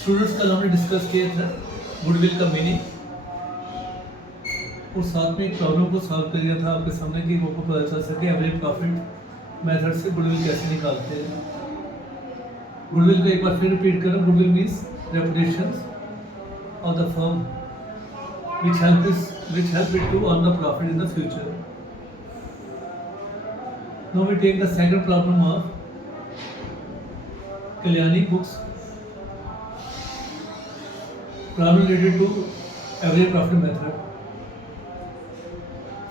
Students कल हमने discuss किया था गुडविल का मीनिंग और साथ में एक प्रॉब्लम को सॉल्व किया था आपके सामने कि आपको पता चल सके एवरेज प्रॉफिट मेथड से गुडविल कैसे निकालते हैं। गुडविल को एक बार फिर रिपीट करो। Goodwill means reputation of the firm which help it to earn the profit in the future. Now we take the second problem of Kalyani books. Problem related to average profit method.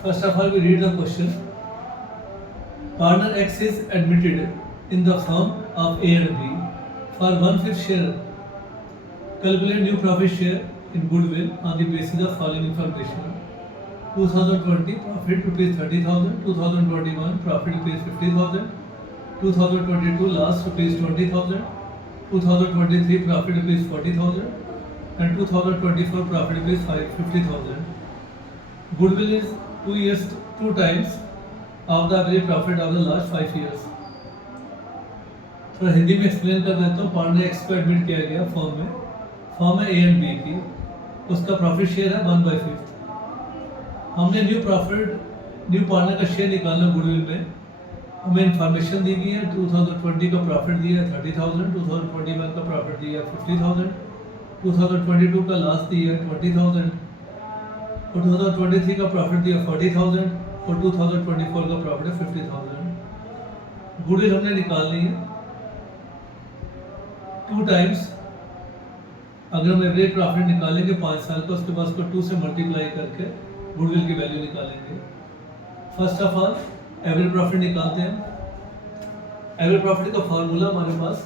First of all, we read the question. Partner X is admitted in the firm of A and B for 1/5 share. Calculate new profit share in goodwill on the basis of following information. 2020 profit rupees 30,000, 2021 profit rupees 50,000, 2022 loss rupees 20,000, 2023 profit rupees 40,000, and 2024 profit rupees 50,000. Goodwill is 2 times of the average profit of the last 5 years. थोड़ा हिंदी में explain कर देता हूँ। Partner x को admit किया गया form है A and B की, उसका प्रॉफिट शेयर है 1/5। हमने न्यू पार्टनर का शेयर निकालना गुडविल में, हमें इंफॉर्मेशन दी गई है। 2020 का प्रॉफिट दिया है 30,000, 2021 का प्रॉफिट दिया है 50,000, 2022 का लॉस दिया है 20,000 और 2023 का प्रॉफिट दिया 40,000 और 2024 का प्रॉफिट है 50,000। गुडविल हमने निकालनी है 2 टाइम्स। अगर हम एवरेज प्रॉफिट निकालेंगे 5 साल का, उसके बाद उसको 2 से मल्टीप्लाई करके गुडविल की वैल्यू निकालेंगे। First of all average profit निकालते हैं। एवरेज प्रॉफिट का फॉर्मूला हमारे पास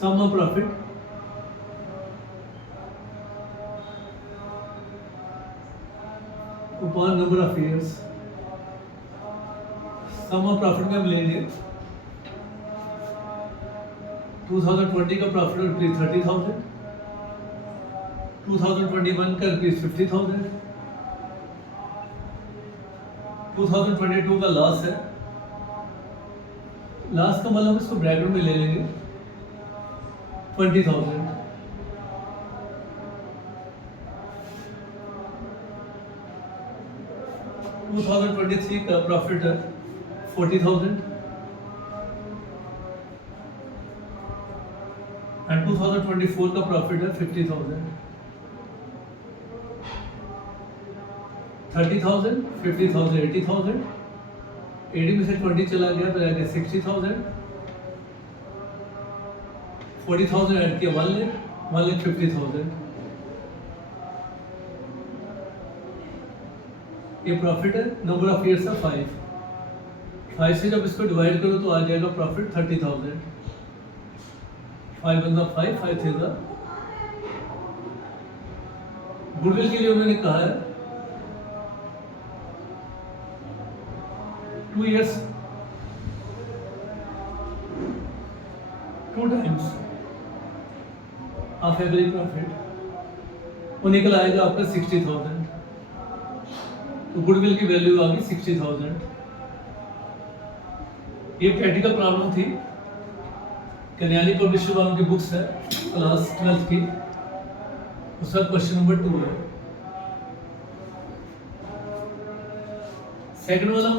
sum of profit upon number of years। Sum of profit में हम लेंगे 2020 का प्रॉफिट रुपीज 30,000, 2021 का रुपीज 50,000, 2022 का लॉस है। लॉस का मतलब इसको ब्रैकेट में ले लेंगे 20,000। 2023 का प्रॉफिट है 40,000 एंड 2024 का प्रॉफिट है 50,000। 30,000, 50,000, 80,000, 80 में से 20 चला गया तो जाएगा 60,000, 40,000 ऐड किया 1,50,000। ये प्रॉफिट है। नंबर ऑफ ईयर्स है 5 से जब इसको डिवाइड करो तो आ जाएगा प्रॉफिट 30,000। 5 1 5, 5 3 गुडविल के लिए उन्होंने कहा है 2 years 2 times of average profit, वो निकल आएगा आपका 60,000। तो गुडविल की वैल्यू आ गई 60,000। ये प्रैक्टिकल प्रॉब्लम थी, कल्याणी पब्लिशर वालों की बुक्स है क्लास 12th की, उसका क्वेश्चन नंबर 2 है। सेकंड वाला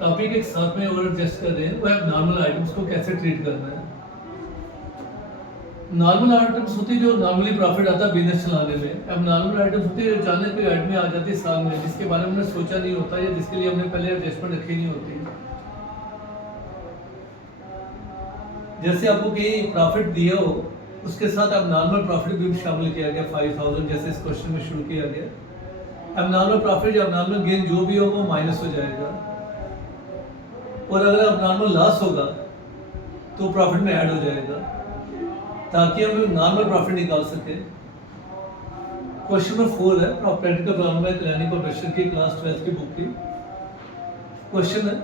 टॉपिक एक साथ में और एडजस्ट कर रहे हैं, वो है नॉर्मल आइटम्स को कैसे ट्रीट करना है। नॉर्मल आइटम्स होती है जो नॉर्मली प्रॉफिट आता है बिजनेस चलाने में। अब नॉर्मल आइटम्स होती है जो अचानक कोई आइटम आ जाती है साल में, जिसके बारे में हमने सोचा नहीं होता या जिसके लिए हमने पहले एडजस्टमेंट रखी नहीं होती। जैसे आपको कहीं प्रॉफिट दिया हो, उसके साथ अब नॉर्मल प्रॉफिट भी शामिल किया गया 5,000, जैसे इस क्वेश्चन में शुरू किया गया। अब नॉर्मल प्रॉफिट या नॉर्मल गेन जो भी हो वो माइनस हो जाएगा, और अगर अब नॉर्मल लॉस होगा तो प्रॉफिट में ऐड हो जाएगा, ताकि हम नॉर्मल प्रॉफिट निकाल सके। क्वेश्चन नंबर 4 है, प्रैक्टिकल प्रॉब्लम है कल्याणी पब्लिशर की क्लास 12th की बुक की। क्वेश्चन है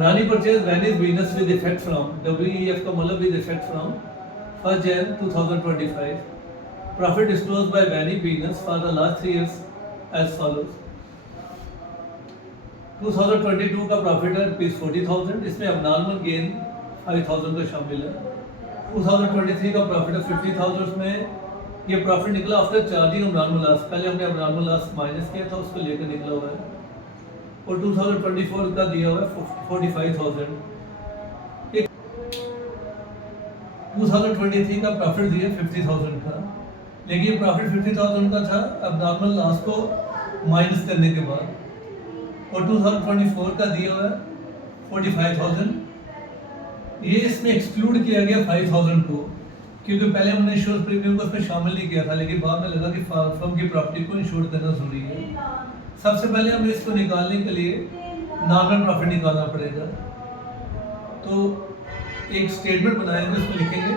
रानी परचेज वैनिस business with effect from, WEF का मतलब with effect from 1 Jan 2025। Profit disclosed by Vani Business for the last 3 years as follows. 2022 का प्रॉफिट है ₹40,000, इसमें अबनॉर्मल गेन 5,000 का शामिल है। 2023 का प्रॉफिट है 50,000, उसमें ये प्रॉफिट निकला आफ्टर चार्जिंग अबनॉर्मल लॉस। पहले हमने अबनॉर्मल लॉस माइनस किया था, उसको लेकर निकला हुआ है। और 2024 का दिया हुआ है 45,000। 2023 का प्रॉफिट दिया 50,000 का, लेकिन ये प्रॉफिट 50,000 का था अबनॉर्मल लॉस को माइनस करने के बाद। और 2024 का दिया हुआ है 45,000। ये इसमें एक्सक्लूड किया गया 5,000 को, क्योंकि पहले हमने इंश्योरेंस प्रीमियम को इसमें शामिल नहीं किया था, लेकिन बाद में लगा कि फर्म की प्रॉपर्टी को इंश्योर करना जरूरी है। सबसे पहले हमें इसको निकालने के लिए नॉर्मल प्रॉफिट निकालना पड़ेगा। तो एक स्टेटमेंट बनाएंगे, उसमें लिखेंगे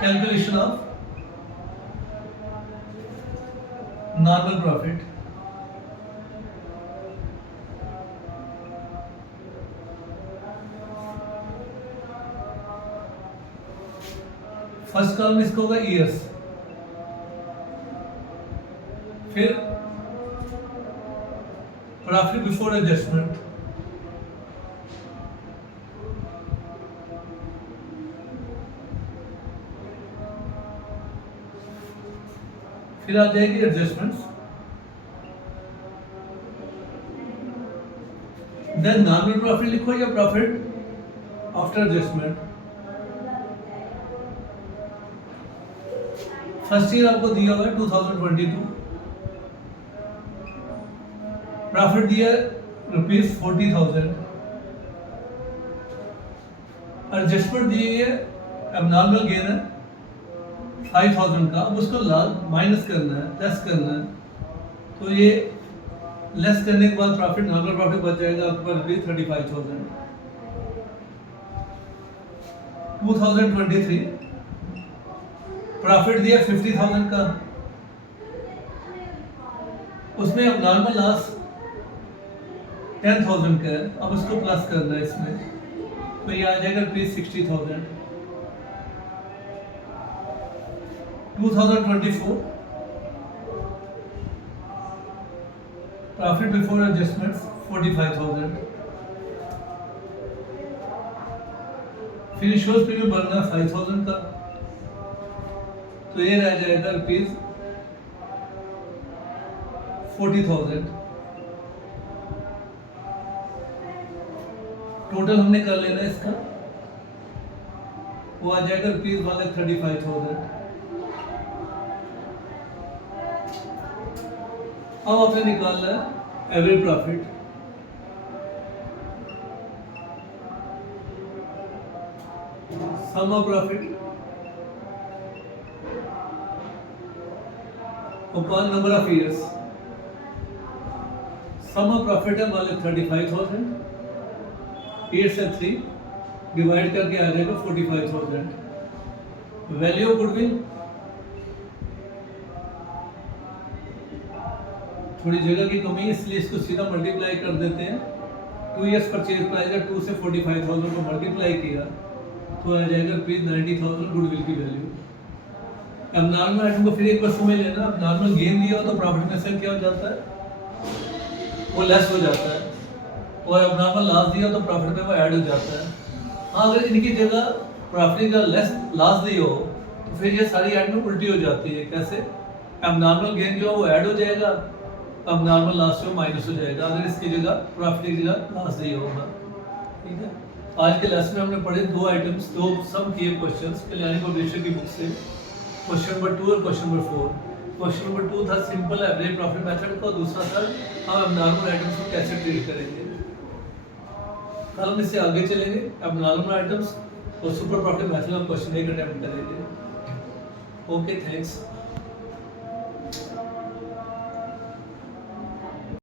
calculation of normal profit. First column इसका होगा ईयर्स, फिर प्रॉफिट बिफोर एडजस्टमेंट, फिर आ जाएगी एडजस्टमेंट्स, देन नॉर्मल प्रॉफिट लिखो या profit after adjustment. First year आपको दिया हुआ है 2022, प्रॉफिट दिया ₹40,000, एडजस्टमेंट दी है एबनॉर्मल गेन है 5,000 का। अब उसको माइनस करना है, लेस करना है। तो ये लेस करने के बाद प्रॉफिट, नॉर्मल प्रॉफिट बच जाएगा आपके पास ₹35,000। 2023 प्रॉफिट दिया 50,000 का, उसमें अब नॉर्मल लॉस 10,000 का है। अब उसको प्लस करना है इसमें, तो ये आ जाएगा ₹60,000। 2024 प्रॉफिट बिफोर एडजस्टमेंट्स 45,000, फिर इंश्योरेंस प्रीमियम भरना 5,000 का, तो ये रह जाएगा ₹40,000। टोटल हमने कर लेना है इसका, वो आ जाएगा ₹35,000। अब आपने निकालना है average profit. Sum of profit upon number of years। Sum of profit है मान लो 35,000, 8 से 3 डिवाइड करके आ जाएगा 45,000। वैल्यू ऑफ गुडविल, थोड़ी जगह की कमी है इसलिए इसको सीधा मल्टीप्लाई कर देते हैं। 2 years परचेज प्राइस है, 2 से 45,000 को मल्टीप्लाई किया तो आ जाएगा ₹90,000 गुडविल की वैल्यू। अब नॉर्मल आइटम को फिर एक बार समझ लेना। अब नॉर्मल गेन दिया हो तो प्रॉफिट में से क्या हो जाता है, वो लेस हो जाता है, और अब नॉर्मल लॉस दिया तो प्रॉफिट में वो ऐड हो जाता है। हाँ, अगर इनकी जगह प्रॉफिट का लेस लॉस दिया हो तो फिर ये सारी आइटम उल्टी हो जाती है। कैसे, अब नॉर्मल गेन जो है वो ऐड हो जाएगा, अब नॉर्मल लॉस जो माइनस हो जाएगा अगर इसकी जगह प्रॉफिट की जगह लॉस दिया होगा। ठीक है, आज के लेसन में हमने पढ़े 2 आइटम्स, 2 सम किए क्वेश्चंस कल्याणी पब्लिशर की बुक से। क्वेश्चन नंबर 2 और क्वेश्चन नंबर 4। क्वेश्चन नंबर 2 था सिंपल एवरेज प्रॉफिट मेथड का, दूसरा था हम एबनॉर्मल आइटम्स को कैसे ट्रीट करेंगे। कल हम इससे आगे चलेंगे, एबनॉर्मल आइटम्स और सुपर प्रॉफिट मेथड में क्वेश्चन 1 अटेम्प्ट करेंगे। Okay, thanks.